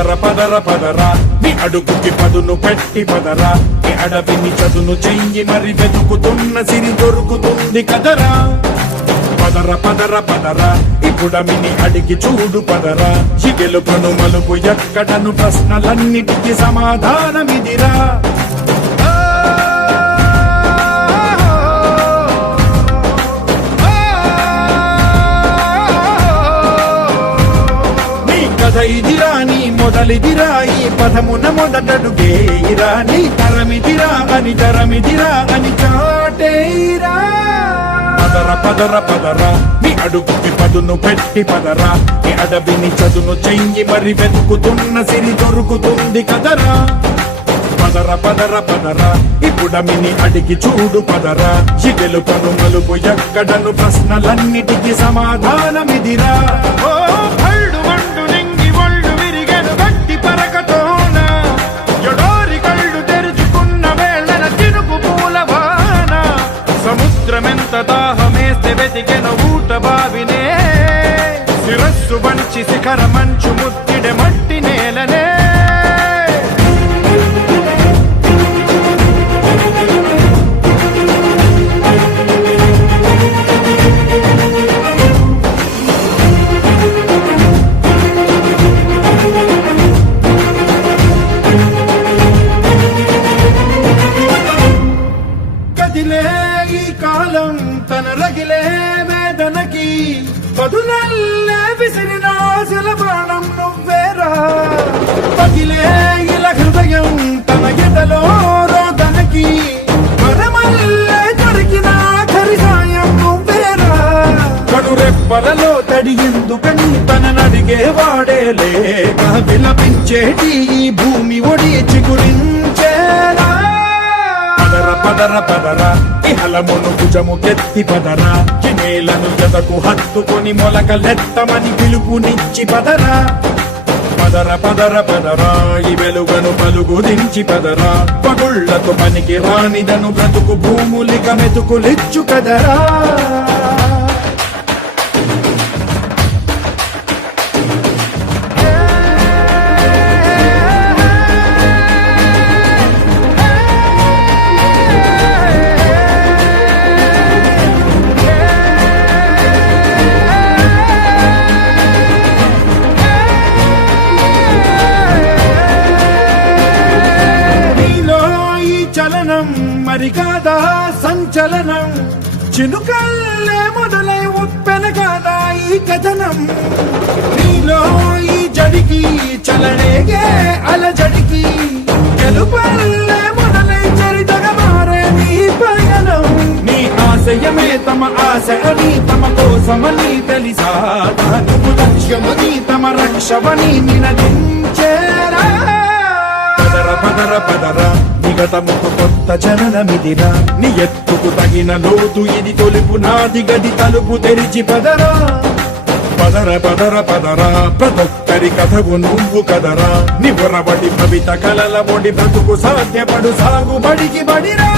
పదర పదర పదరా నీ అడుగుకి పదును పెట్టి పదరా నీ అడవిని చదును చెయ్యి మరి వెతుకుతున్న సిరి దొరుకుతుంది కదరా పదర పదర పదరా ఇప్పుడమిని అడిగి చూడు పదరా ఈ గెలుపను మలుపు ఎక్కడను ప్రశ్నలన్నిటికీ సమాధానమిదిరా ఇదిరా నీ మొదలిదిరా ఈ పదమున మొదటడుగేయిరా నీ తరమిదిరా అని తరమిదిరా అని చాటేయిరా పదర పదర పదరా నీ అడుగుకి పదును పెట్టి పదరా నీ అడవిని చదును చెయ్యి మరి వెతుకుతున్న సిరి దొరుకుతుంది కదరా పదర పదర పదరా ఇప్పుడమిని అడిగి చూడు పదరా ఈ గెలుపను మలుపు ఎక్కడను ప్రశ్నలన్నిటికీ సమాధానమిదిరా ఓ భళ్ళు మండు నింగి ఒళ్ళు విరిగెను గట్టి పరకతోన ఎడోరి కళ్ళు తెరుచుకున్న వేళన చినుకు పూలవాన సముద్రమెంత దాహమేస్తే వెతికెను ఊట బావినే శిరస్సు వంచి శిఖర మంచు ముద్దిడె మట్టి నేలనే ఈ కాలం తన రగిలే వేదనకి పదునల్లే విసిరిన ఆశల బాణం నువ్వేరా పగిలే ఇలా హృదయం తన ఎదలో రోదనకి వరమల్లే దొరికిన ఆఖరి సాయం నువ్వేరా కడురెప్పలలో తడి ఎందుకని తననడిగే వాడేలే విలపించేటి ఈ భూమి ఒడి చిగురించేరా పదర పదరా ఇహలమును భుజము కెత్తి పదరా నేలను జతకు హత్తుకొని మొలకలెత్తమని పిలుపునిచ్చి పదరా పదర పదర పదరా ఈ వెలుగను పలుగు దించి పదరా పగుళ్లకు పనికి రానిదను బ్రతుకు భూములిక మెతుకులిచ్చు కదరా మరి కాదా సంచలనం చినుకల్లే మొదలై ఉప్పెన కాదా ఈ కథనం నీలో ఈ జడికి చలనేగే అలజడికి గెలుపల్లే మొదలై చరితగా మారే నీ పయనం నీ ఆశయమే తమ ఆశ అని తమ కోసమని తెలిసా నువ్వు లక్ష్యమని తమ రక్షమని నినదించేరా పదర పదర పదరా నిగతముకు కొత్త జననమిదిరా నీ ఎత్తుకు తగిన లోతు ఇది తొలుపు నాది గది తలుపు తెరిచి పదరా పదర పదర పదరా ప్రతొక్కరి కథవు నువ్వు కదరా నివరబడి భవిత కలల బొడి బ్రతుకు సాధ్యపడు సాగుబడికి బడిరా